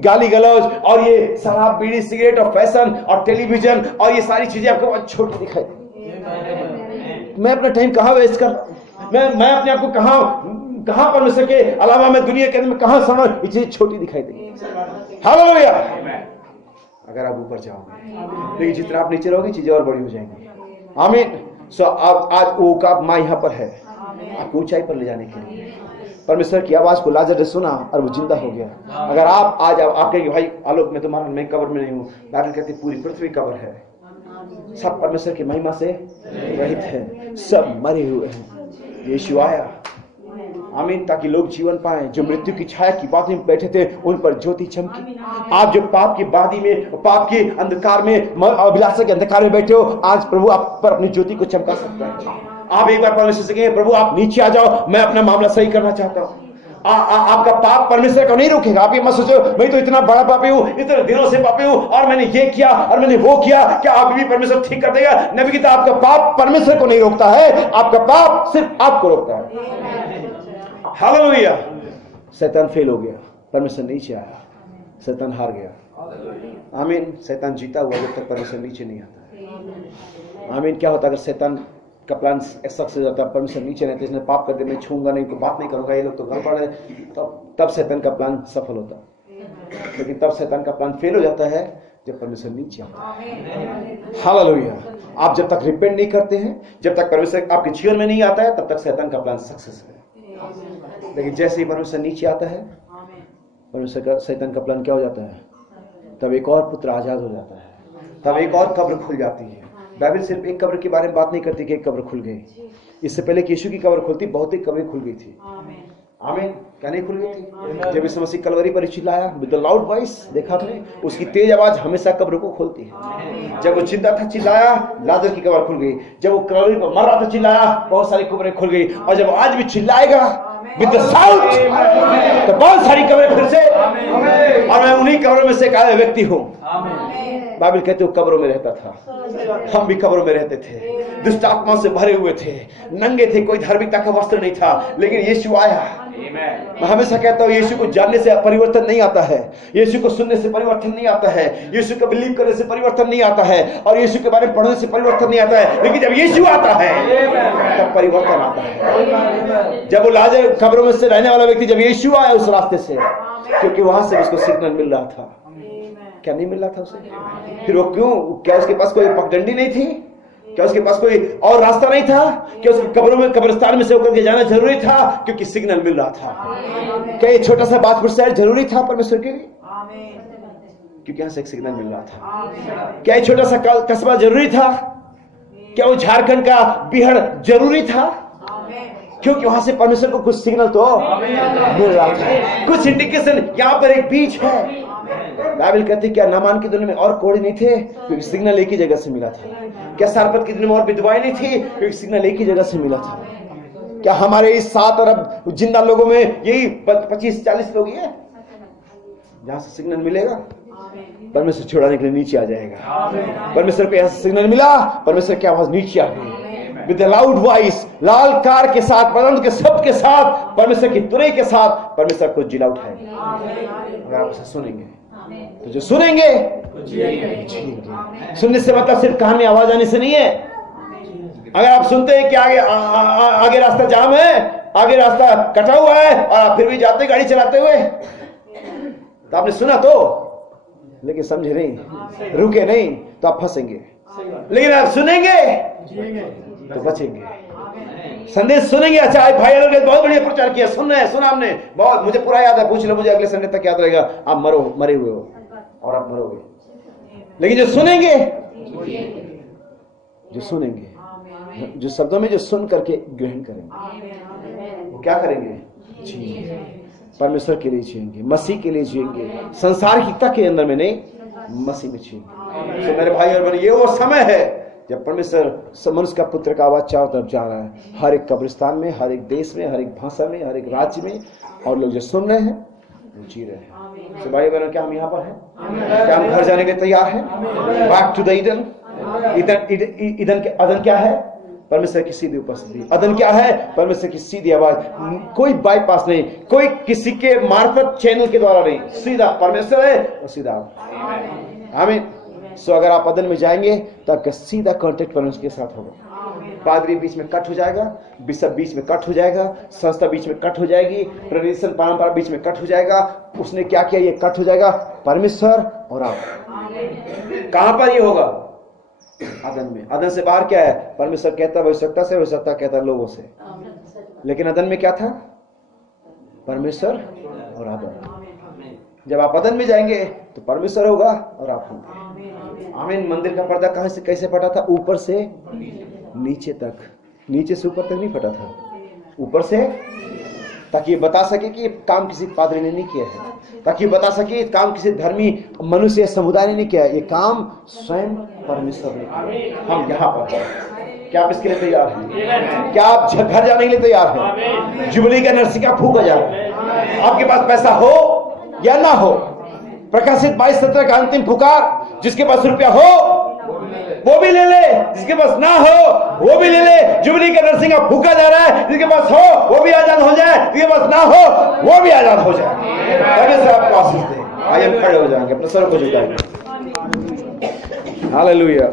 गाली गलौज और ये शराब, बीड़ी, सिगरेट और फैशन और टेलीविजन और ये सारी चीजें आपको बहुत छोटी दिखाई देती। मैं अपना टाइम कहाँ वेस्ट कर, मैं अपने आप को कहाँ परमेश्वर के अलावा मैं दुनिया के अंदर में कहाँ समझ, ये चीजें छोटी दिखाई देगी। हालेलुया। अगर आप ऊपर जाओगे तो जितना आप नीचे रहोगे चीजें और बड़ी हो जाएंगी। आमीन। सो आज वो का माँ यहाँ पर है आपको ऊंचाई पर ले जाने के लिए। परमेश्वर की आवाज को लाजर ने सुना और वो जिंदा हो गया। अगर आप आज आप कहेंगे भाई आलोक मैं तो मालूम मैं कब्र में नहीं हूँ, बाइबल कहती पूरी पृथ्वी कब्र है, सब परमेश्वर की महिमा से रहित है, सब मरे हुए हैं। यीशु आया, आमीन, ताकि लोग जीवन पाए। जो मृत्यु की छाया की बादी में बैठे थे उन पर ज्योति चमकी। आप जो पाप की बादी में, पाप के अंधकार में, अभिलाषा के अंधकार में बैठे हो, आज प्रभु आप पर अपनी ज्योति को चमका सकता है। आप एक बार परमेश्वर से कहें प्रभु आप नीचे आ जाओ, मैं अपना मामला सही करना चाहता हूँ। आपका पाप परमेश्वर को नहीं रोकेगा। आप ये मत सोचो मैं तो इतना बड़ा पापी हूँ, इतने दिनों से पापी हूँ और मैंने ये किया और मैंने वो किया, क्या आप भी परमेश्वर ठीक कर देगा? नबी कहता आपका पाप परमेश्वर को नहीं रोकता है, आपका पाप सिर्फ आपको रोकता है। हालेलुया। शैतान फेल हो गया, परमेश्वर नीचे आया, शैतान हार गया। आमीन। शैतान जीता हुआ जब तक परमेश्वर नीचे नहीं आता। आमीन। क्या होता अगर शैतान का प्लान सक्सेस हो जाता, परमेश्वर नीचे रहते, इसने पाप कर दे, मैं छूंगा नहीं, कोई बात नहीं करूंगा, ये लोग तो गड़बड़ है, तब शैतान का प्लान सफल होता। लेकिन तब शैतान का प्लान फेल हो जाता है जब परमेश्वर नीचे आता है। हालेलुया। आप जब तक रिपेंट नहीं करते हैं, जब तक परमेश्वर आपके जीवन में नहीं आता है, तब तक शैतान का प्लान सक्सेस है। लेकिन जैसे ही परमेश्वर नीचे आता है, परमेश्वर का शैतान का प्लान क्या हो जाता है? तब एक और पुत्र आजाद हो जाता है, तब एक और कब्र खुल जाती है। बाइबल सिर्फ एक कब्र के बारे में बात नहीं करती कि एक कब्र खुल गई। इससे पहले कि यीशु की कब्र खुलती, बहुत ही कब्रें खुल गई थी। आमीन। क्या नहीं खुल गई थी? जब यीशु मसीह कलवरी पर चिल्लाया विद द लाउड वॉइस, देखा आपने, उसकी तेज आवाज हमेशा कब्र को खोलती है। जब वो जिंदा था चिल्लाया, लाजर की कब्र खुल गई। जब वो कलवरी पर मर रहा था चिल्लाया, बहुत सारी कब्रें खुल गई। और जब आज भी चिल्लाएगा विद द साउंड, तो बहुत सारी कब्रें फिर से। और मैं उन्हीं कब्रों में से एक आया व्यक्ति हूँ। बाइबल कहते हो कब्रों में रहता था, हम भी कब्रों में रहते थे, दुष्ट आत्मा से भरे हुए थे, नंगे थे, कोई धार्मिकता का वस्त्र नहीं था। लेकिन यीशु आया। मैं हमेशा कहता हूँ यीशु को जानने से परिवर्तन नहीं आता है, यीशु को सुनने से परिवर्तन नहीं आता है, यीशु को बिलीव करने से परिवर्तन नहीं आता है, और यीशु के बारे में पढ़ने से परिवर्तन नहीं आता है। लेकिन जब यीशु आता है तब परिवर्तन आता है। जब वो लाजर कब्रों में से रहने वाला व्यक्ति, जब यीशु आया उस रास्ते से, क्योंकि वहां से उसको सिग्नल मिल रहा था। क्या नहीं मिल रहा था उसे? फिर वो क्यों? क्या उसके पास कोई पगडंडी नहीं थी? क्या उसके पास कोई और रास्ता नहीं था? क्या उसके कब्रों में, कब्रिस्तान में से होकर के जाना जरूरी था? क्योंकि सिग्नल मिल रहा था। क्या ये छोटा सा बाजपुर शहर जरूरी था परमेश्वर के लिए? क्योंकि यहाँ से एक सिग्नल मिल रहा था। क्या ये छोटा सा कस्बा जरूरी था? क्या वो झारखंड का बिहार जरूरी था? क्योंकि वहां से परमेश्वर को कुछ सिग्नल तो मिल रहा था, कुछ इंडिकेशन। यहाँ पर एक बीच है। बाइबल कहती क्या नामान की दुनिया में और कोड़े नहीं थे? क्योंकि सिग्नल एक ही जगह से मिला था। क्या सारपत की दुनिया में और विधवाएं नहीं थी? क्योंकि सिग्नल एक ही जगह से मिला था। क्या हमारे इस 7 अरब जिंदा लोगों में यही 25-40 लोग हैं जहां से सिग्नल मिलेगा? परमेश्वर छुड़ाने के लिए नीचे आ जाएगा। परमेश्वर को ऐसा सिग्नल मिला, परमेश्वर की आवाज नीचे आ गई with loud voice, Lal car के साथ, परम के शब्द के साथ, परमेश्वर की तुरई के साथ परमेश्वर को जिला उठाएगा। अगर आप उसे सुनेंगे तो जो सुनेंगे जिएंगे। सुनने से मतलब सिर्फ कान में आवाज आने से नहीं है। अगर आप सुनते हैं कि आगे रास्ता जाम है, आगे रास्ता कटा हुआ है, और आप फिर भी जाते गाड़ी चलाते हुए, तो आपने सुना तो, लेकिन समझे नहीं, रुके नहीं, तो आप फंसेंगे। लेकिन आप सुनेंगे तो बचेंगे। संदेश सुनेंगे। अच्छा भाई लोग बहुत बढ़िया प्रचार किया, सुन रहे हैं, सुना हमने बहुत, मुझे पूरा याद है, पूछ लो मुझे, अगले संडे तक याद रहेगा। आप मरे हुए हो और आप मरोगे। लेकिन जो सुनेंगे, जो शब्दों में जो सुन करके ग्रहण करेंगे, वो क्या करेंगे? जिएंगे। परमेश्वर के लिए जिएंगे, मसीह के लिए जिएंगे, संसारिकता के अंदर में नहीं, मसीह में जिएंगे। तो मेरे भाई और बहन, ये वो समय है जब परमेश्वर मनुष्य का पुत्र का आवाज चारों तरफ जा रहा है, हर एक कब्रिस्तान में, हर एक देश में, हर एक भाषा में, हर एक राज्य में, और लोग जो सुन रहे हैं वो जी रहे हैं। तो भाई बहनों, क्या हम यहाँ पर हैं? क्या हम घर जाने के लिए तैयार हैं? Back to the Eden. Eden के अदन क्या है? परमेश्वर की सीधी उपस्थिति। अदन क्या है? परमेश्वर की सीधी आवाज, कोई बाईपास नहीं, कोई किसी के मार्फत चैनल के द्वारा नहीं, सीधा परमेश्वर है और सीधा आमीन। सो अगर आप अदन में जाएंगे तो आपका सीधा कांटेक्ट परमेश्वर के साथ होगा। पादरी बीच में कट हो जाएगा, बिशप बीच में कट हो जाएगा, संस्था बीच में कट हो जाएगी, ट्रेडिशन परंपरा बीच में कट हो जाएगा। उसने क्या किया? ये कट हो जाएगा, परमेश्वर और आप। कहां पर ये होगा? अदन में। अदन से बाहर क्या है? परमेश्वर कहता भविष्यता से, भविष्यता कहता लोगों से। लेकिन अदन में क्या था? परमेश्वर और अदन। जब आप अदन में जाएंगे तो परमेश्वर होगा और आप होंगे। आमीन। मंदिर का पर्दा कहां से कैसे फटा था? ऊपर से नीचे तक, नीचे से ऊपर तक नहीं फटा था, ऊपर से, ताकि ये बता सके कि ये काम किसी पादरी ने नहीं किया है, ताकि ये बता सके ये काम किसी धर्मी मनुष्य समुदाय ने नहीं किया है, ये काम स्वयं परमेश्वर ने किया। हम यहाँ पर हैं। क्या आप इसके लिए तैयार हैं? क्या आप घर जाने के लिए तैयार हैं? जुबली का नरसिंगा फूका जा रहा है। आपके पास पैसा हो या ना हो, प्रकाशित 22:17 का अंतिम पुकार, जिसके पास रुपया हो वो भी ले ले, जिसके पास ना हो वो भी ले ले। जुबली का नरसिंगा फूका जा रहा है, जिसके पास हो वो भी आजाद हो जाए, जिसके पास ना हो वो भी आजाद हो जाए। परमेश्वर आपको आशीष दे। आइए हम खड़े हो जाएंगे, अपने सर को झुकाएंगे। हालेलुया।